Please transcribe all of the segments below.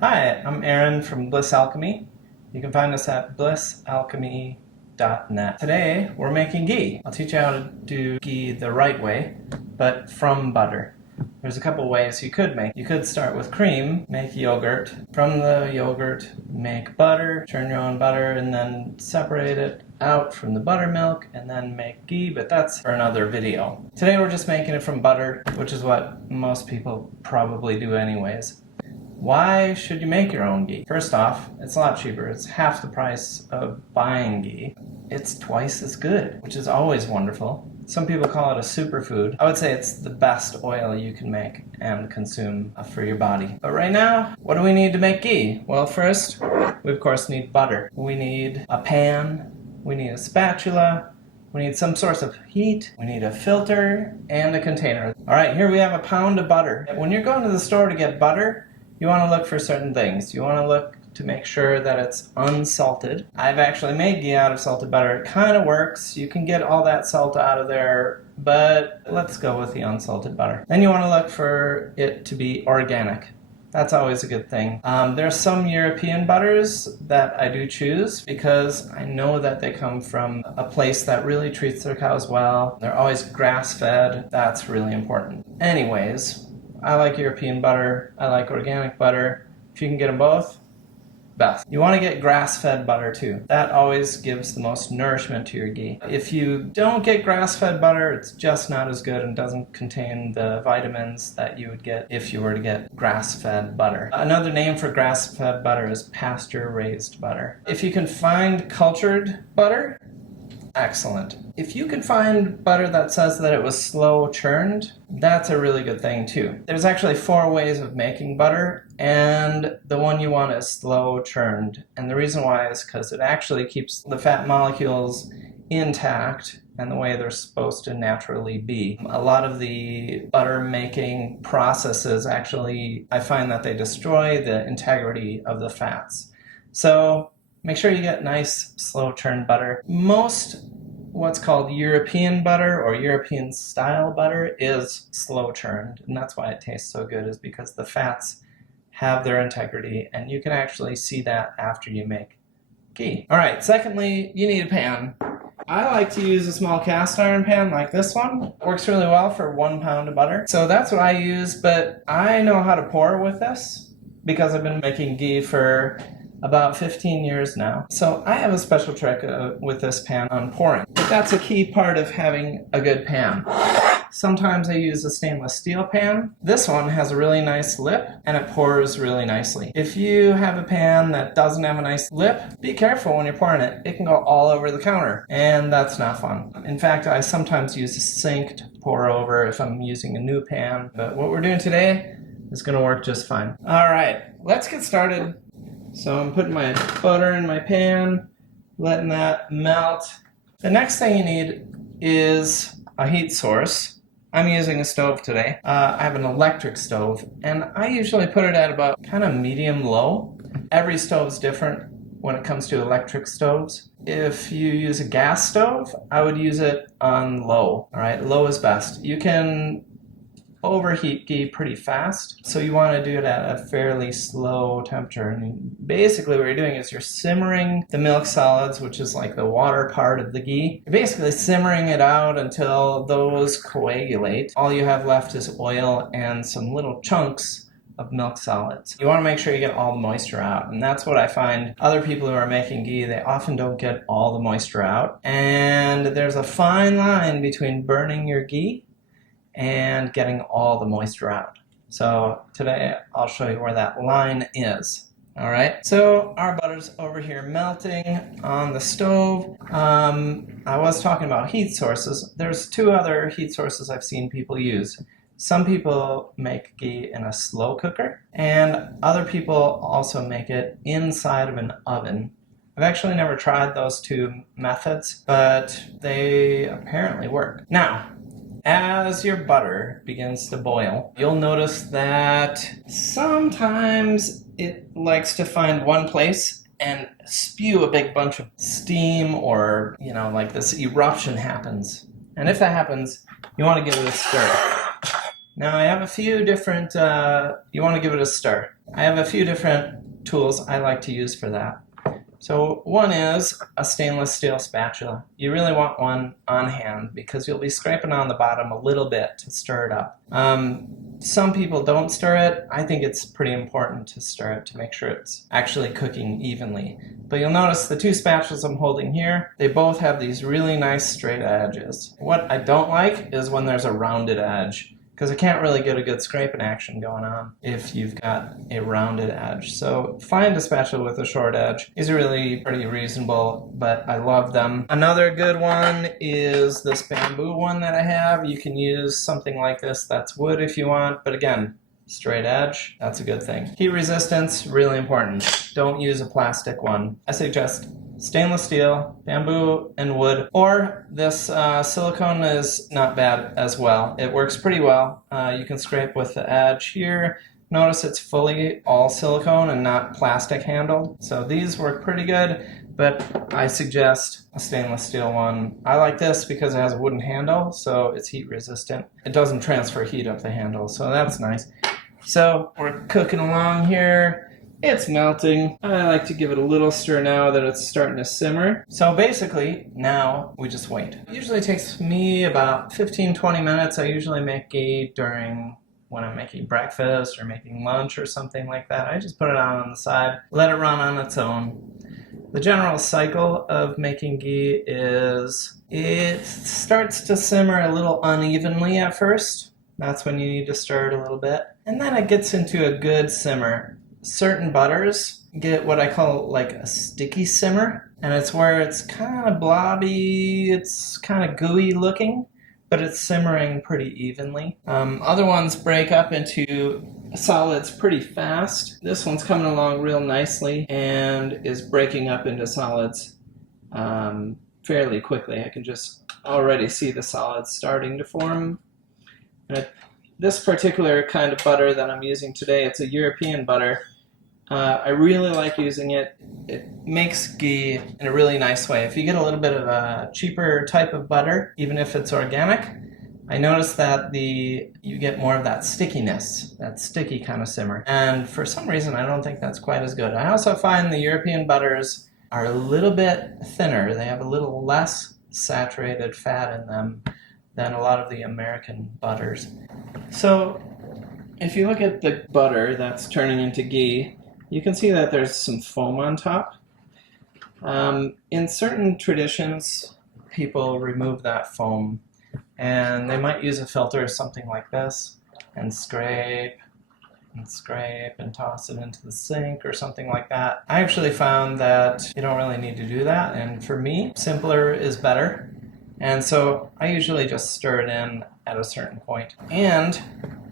Hi, I'm Aaron from Bliss Alchemy. You can find us at blissalchemy.net. Today, we're making ghee. I'll teach you how to do ghee the right way, but from butter. There's a couple ways you could make. You could start with cream, make yogurt. From the yogurt, make butter, turn your own butter, and then separate it out from the buttermilk, and then make ghee, but that's for another video. Today we're just making it from butter, which is what most people probably do anyways. Why should you make your own ghee? First off, it's a lot cheaper. It's half the price of buying ghee. It's twice as good, which is always wonderful. Some people call it a superfood. I would say it's the best oil you can make and consume for your body. But right now, what do we need to make ghee? Well, first, we of course need butter. We need a pan, we need a spatula, we need some source of heat, we need a filter, and a container. All right, here we have a pound of butter. When you're going to the store to get butter, you want to look for certain things. You want to look to make sure that it's unsalted. I've actually made ghee out of salted butter. It kind of works. You can get all that salt out of there, but let's go with the unsalted butter. Then you want to look for it to be organic. That's always a good thing. There's some European butters that I do choose because I know that they come from a place that really treats their cows well. They're always grass-fed. That's really important. Anyways, I like European butter, I like organic butter. If you can get them both, best. You want to get grass-fed butter too. That always gives the most nourishment to your ghee. If you don't get grass-fed butter, it's just not as good and doesn't contain the vitamins that you would get if you were to get grass-fed butter. Another name for grass-fed butter is pasture-raised butter. If you can find cultured butter, excellent. If you can find butter that says that it was slow churned, that's a really good thing too. There's actually 4 ways of making butter, and the one you want is slow churned. And the reason why is because it actually keeps the fat molecules intact and the way they're supposed to naturally be. A lot of the butter making processes actually, I find that they destroy the integrity of the fats. So make sure you get nice slow churned butter. Most what's called European butter or European style butter is slow churned, and that's why it tastes so good, is because the fats have their integrity, and you can actually see that after you make ghee. All right, secondly, you need a pan. I like to use a small cast iron pan like this one. It works really well for 1 pound of butter. So that's what I use, but I know how to pour with this because I've been making ghee for about 15 years now. So I have a special trick with this pan on pouring. But that's a key part of having a good pan. Sometimes I use a stainless steel pan. This one has a really nice lip and it pours really nicely. If you have a pan that doesn't have a nice lip, be careful when you're pouring it. It can go all over the counter, and that's not fun. In fact, I sometimes use a sink to pour over if I'm using a new pan, but what we're doing today is going to work just fine. All right, let's get started. So I'm putting my butter in my pan, letting that melt. The next thing you need is a heat source. I'm using a stove today. I have an electric stove, and I usually put it at about kind of medium-low. Every stove's different when it comes to electric stoves. If you use a gas stove, I would use it on low. All right, low is best. You can overheat ghee pretty fast, so you want to do it at a fairly slow temperature. And basically what you're doing is you're simmering the milk solids, which is like the water part of the ghee. You're basically simmering it out until those coagulate. All you have left is oil and some little chunks of milk solids. You want to make sure you get all the moisture out, and that's what I find other people who are making ghee, they often don't get all the moisture out. And there's a fine line between burning your ghee and getting all the moisture out. So today I'll show you where that line is. All right, so our butter's over here melting on the stove. I was talking about heat sources. There's 2 other heat sources I've seen people use. Some people make ghee in a slow cooker, and other people also make it inside of an oven. I've actually never tried those 2 methods, but they apparently work. Now, as your butter begins to boil, you'll notice that sometimes it likes to find one place and spew a big bunch of steam, or, like this eruption happens. And if that happens, you want to give it a stir. Now I have a few different, you want to give it a stir. I have a few different tools I like to use for that. So one is a stainless steel spatula. You really want one on hand because you'll be scraping on the bottom a little bit to stir it up. Some people don't stir it. I think it's pretty important to stir it to make sure it's actually cooking evenly. But you'll notice the two spatulas I'm holding here, they both have these really nice straight edges. What I don't like is when there's a rounded edge, because I can't really get a good scraping action going on if you've got a rounded edge. So find a spatula with a short edge. These are really pretty reasonable, but I love them. Another good one is this bamboo one that I have. You can use something like this that's wood if you want, but again, straight edge, that's a good thing. Heat resistance, really important. Don't use a plastic one. I suggest stainless steel, bamboo, and wood, or this silicone is not bad as well. It works pretty well. You can scrape with the edge here. Notice it's fully all silicone and not plastic handled. So these work pretty good, but I suggest a stainless steel one. I like this because it has a wooden handle, so it's heat resistant. It doesn't transfer heat up the handle, so that's nice. So we're cooking along here. It's melting. I like to give it a little stir now that it's starting to simmer. So basically, now we just wait. It usually takes me about 15-20 minutes. I usually make ghee during when I'm making breakfast or making lunch or something like that. I just put it on the side, let it run on its own. The general cycle of making ghee is it starts to simmer a little unevenly at first. That's when you need to stir it a little bit. And then it gets into a good simmer. Certain butters get what I call like a sticky simmer, and it's where it's kind of blobby, it's kind of gooey looking, but it's simmering pretty evenly. Other ones break up into solids pretty fast. This one's coming along real nicely and is breaking up into solids fairly quickly. I can just already see the solids starting to form. And this particular kind of butter that I'm using today, it's a European butter. I really like using it. It makes ghee in a really nice way. If you get a little bit of a cheaper type of butter, even if it's organic, I notice that you get more of that stickiness, that sticky kind of simmer. And for some reason, I don't think that's quite as good. I also find the European butters are a little bit thinner. They have a little less saturated fat in them than a lot of the American butters. So if you look at the butter that's turning into ghee, you can see that there's some foam on top. In certain traditions, people remove that foam, and they might use a filter or something like this and scrape and toss it into the sink or something like that. I actually found that you don't really need to do that, and for me, simpler is better. And so I usually just stir it in at a certain point. And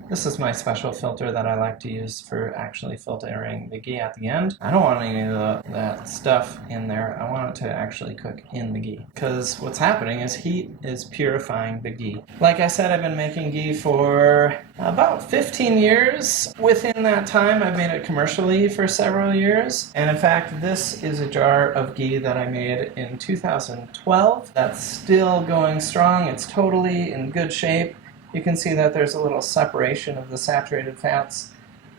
this is my special filter that I like to use for actually filtering the ghee at the end. I don't want any of that stuff in there. I want it to actually cook in the ghee. Because what's happening is heat is purifying the ghee. Like I said, I've been making ghee for about 15 years. Within that time, I've made it commercially for several years. And in fact, this is a jar of ghee that I made in 2012. That's still going strong. It's totally in good shape. You can see that there's a little separation of the saturated fats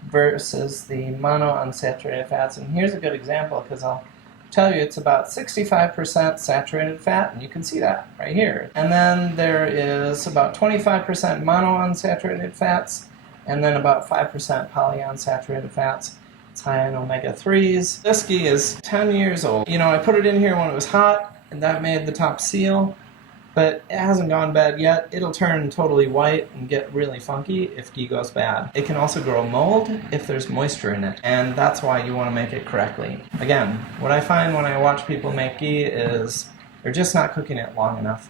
versus the monounsaturated fats. And here's a good example because I'll tell you it's about 65% saturated fat, and you can see that right here. And then there is about 25% monounsaturated fats, and then about 5% polyunsaturated fats. It's high in omega-3s. This ghee is 10 years old. You know, I put it in here when it was hot, and that made the top seal. But it hasn't gone bad yet. It'll turn totally white and get really funky if ghee goes bad. It can also grow mold if there's moisture in it, and that's why you want to make it correctly. Again, what I find when I watch people make ghee is they're just not cooking it long enough,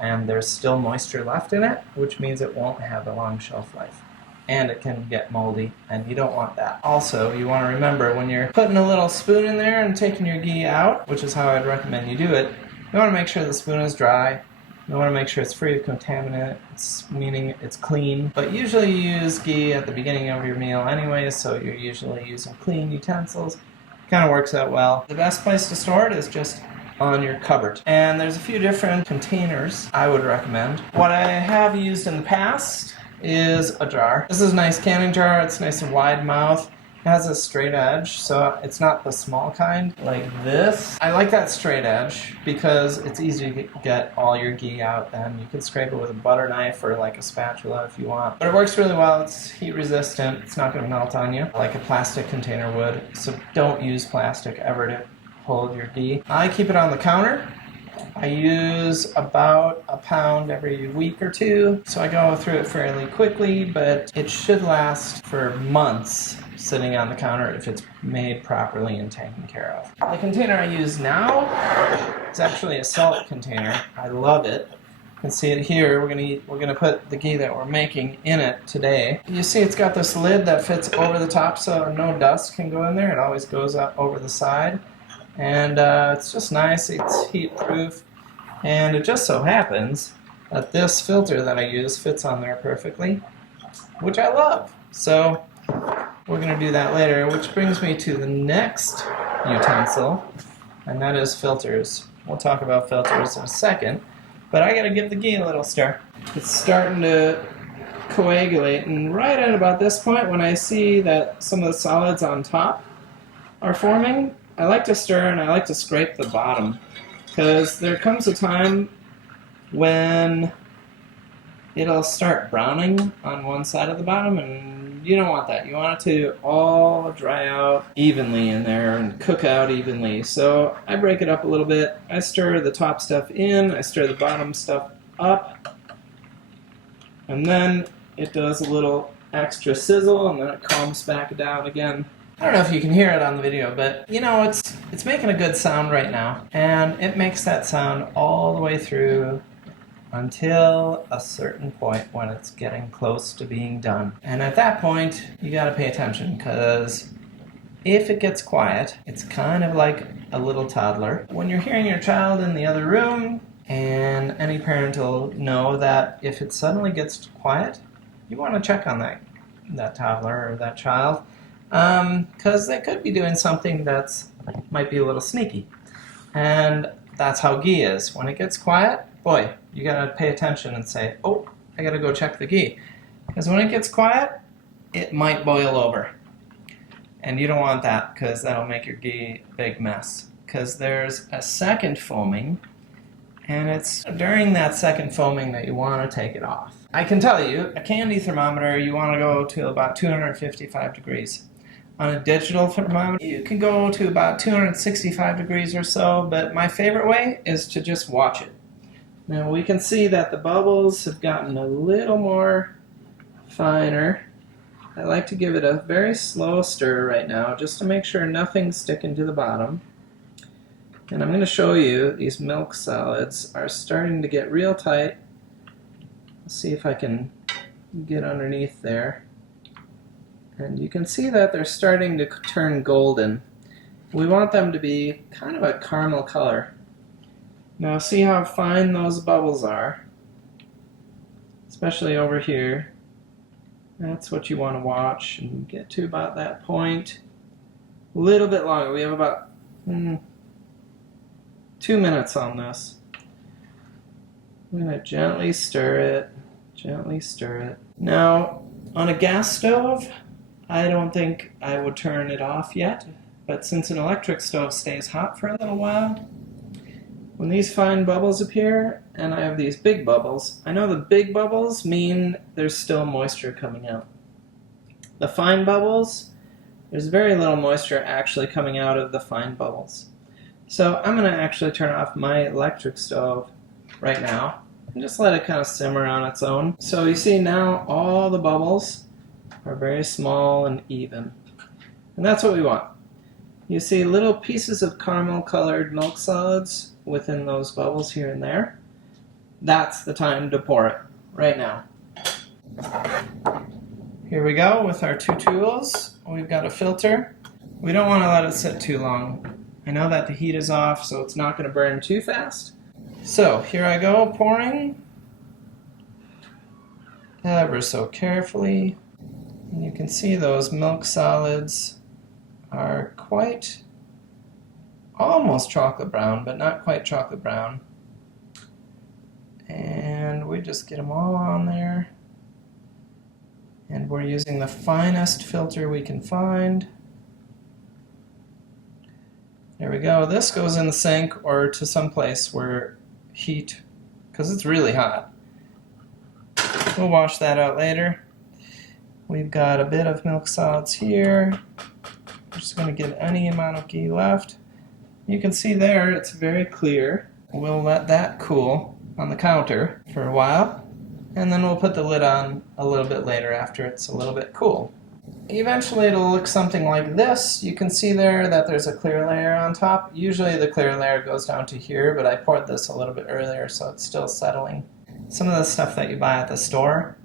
and there's still moisture left in it, which means it won't have a long shelf life. And it can get moldy, and you don't want that. Also, you want to remember when you're putting a little spoon in there and taking your ghee out, which is how I'd recommend you do it, you want to make sure the spoon is dry. You want to make sure it's free of contaminants, meaning it's clean. But usually you use ghee at the beginning of your meal anyway, so you're usually using clean utensils. Kind of works out well. The best place to store it is just on your cupboard. And there's a few different containers I would recommend. What I have used in the past is a jar. This is a nice canning jar. It's nice and wide mouth. It has a straight edge, so it's not the small kind like this. I like that straight edge because it's easy to get all your ghee out then. You can scrape it with a butter knife or like a spatula if you want. But it works really well. It's heat resistant. It's not going to melt on you like a plastic container would. So don't use plastic ever to hold your ghee. I keep it on the counter. I use about a pound every week or two, so I go through it fairly quickly, but it should last for months sitting on the counter if it's made properly and taken care of. The container I use now is actually a salt container. I love it. You can see it here. We're gonna put the ghee that we're making in it today. You see it's got this lid that fits over the top so no dust can go in there. It always goes up over the side. And it's just nice, it's heat proof, and it just so happens that this filter that I use fits on there perfectly, which I love. So we're going to do that later, which brings me to the next utensil, and that is filters. We'll talk about filters in a second, but I got to give the ghee a little stir. It's starting to coagulate, and right at about this point when I see that some of the solids on top are forming, I like to stir and I like to scrape the bottom, because there comes a time when it'll start browning on one side of the bottom, and you don't want that. You want it to all dry out evenly in there and cook out evenly. So I break it up a little bit. I stir the top stuff in, I stir the bottom stuff up, and then it does a little extra sizzle, and then it calms back down again. I don't know if you can hear it on the video, but you know, it's making a good sound right now, and it makes that sound all the way through until a certain point when it's getting close to being done. And at that point, you gotta pay attention, because if it gets quiet, it's kind of like a little toddler. When you're hearing your child in the other room, and any parent will know that if it suddenly gets quiet, you want to check on that toddler or that child, because they could be doing something that's might be a little sneaky. And that's how ghee is. When it gets quiet, boy, you gotta pay attention and say, oh, I gotta go check the ghee. Because when it gets quiet, it might boil over. And you don't want that, because that'll make your ghee a big mess. Because there's a second foaming, and it's during that second foaming that you want to take it off. I can tell you, a candy thermometer, you want to go to about 255 degrees. On a digital thermometer, you can go to about 265 degrees or so, but my favorite way is to just watch it. Now we can see that the bubbles have gotten a little more finer. I like to give it a very slow stir right now, just to make sure nothing's sticking to the bottom. And I'm going to show you these milk solids are starting to get real tight. Let's see if I can get underneath there. And you can see that they're starting to turn golden. We want them to be kind of a caramel color. Now see how fine those bubbles are, especially over here. That's what you want to watch and get to about that point. A little bit longer. We have about 2 minutes on this. I'm going to gently stir it, gently stir it. Now, on a gas stove, I don't think I would turn it off yet, but since an electric stove stays hot for a little while, when these fine bubbles appear, and I have these big bubbles, I know the big bubbles mean there's still moisture coming out. The fine bubbles, there's very little moisture actually coming out of the fine bubbles. So I'm going to actually turn off my electric stove right now and just let it kind of simmer on its own. So you see now all the bubbles are very small and even. And that's what we want. You see little pieces of caramel colored milk solids within those bubbles here and there. That's the time to pour it, right now. Here we go with our two tools. We've got a filter. We don't want to let it sit too long. I know that the heat is off, so it's not going to burn too fast. So here I go, pouring ever so carefully. And you can see those milk solids are quite almost chocolate brown, but not quite chocolate brown. And we just get them all on there. And we're using the finest filter we can find. There we go. This goes in the sink or to some place where heat, because it's really hot. We'll wash that out later. We've got a bit of milk solids here. We're just going to get any amount of ghee left. You can see there it's very clear. We'll let that cool on the counter for a while, and then we'll put the lid on a little bit later after it's a little bit cool. Eventually it'll look something like this. You can see there that there's a clear layer on top. Usually the clear layer goes down to here, but I poured this a little bit earlier so it's still settling. Some of the stuff that you buy at the store,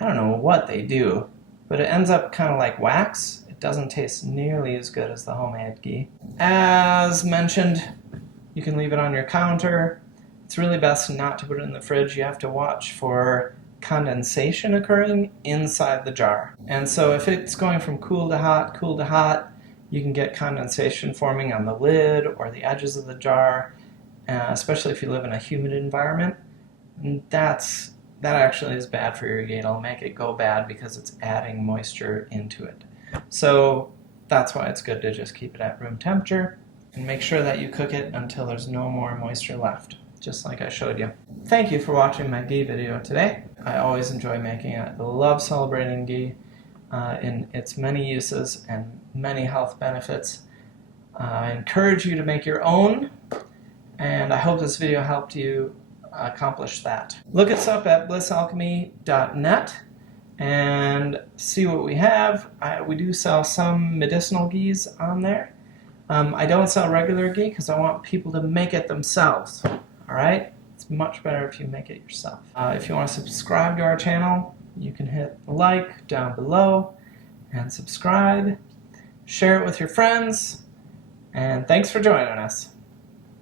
I don't know what they do, but it ends up kind of like wax. It doesn't taste nearly as good as the homemade ghee. As mentioned, you can leave it on your counter. It's really best not to put it in the fridge. You have to watch for condensation occurring inside the jar. And so if it's going from cool to hot, you can get condensation forming on the lid or the edges of the jar, especially if you live in a humid environment. And that actually is bad for your ghee. It'll make it go bad because it's adding moisture into it. So that's why it's good to just keep it at room temperature and make sure that you cook it until there's no more moisture left, just like I showed you. Thank you for watching my ghee video today. I always enjoy making it. I love celebrating ghee in its many uses and many health benefits. I encourage you to make your own, and I hope this video helped you accomplish that. Look us up at blissalchemy.net and see what we have. We do sell some medicinal ghees on there. I don't sell regular ghee because I want people to make it themselves. Alright? It's much better if you make it yourself. If you want to subscribe to our channel, you can hit like down below and subscribe. Share it with your friends. And thanks for joining us.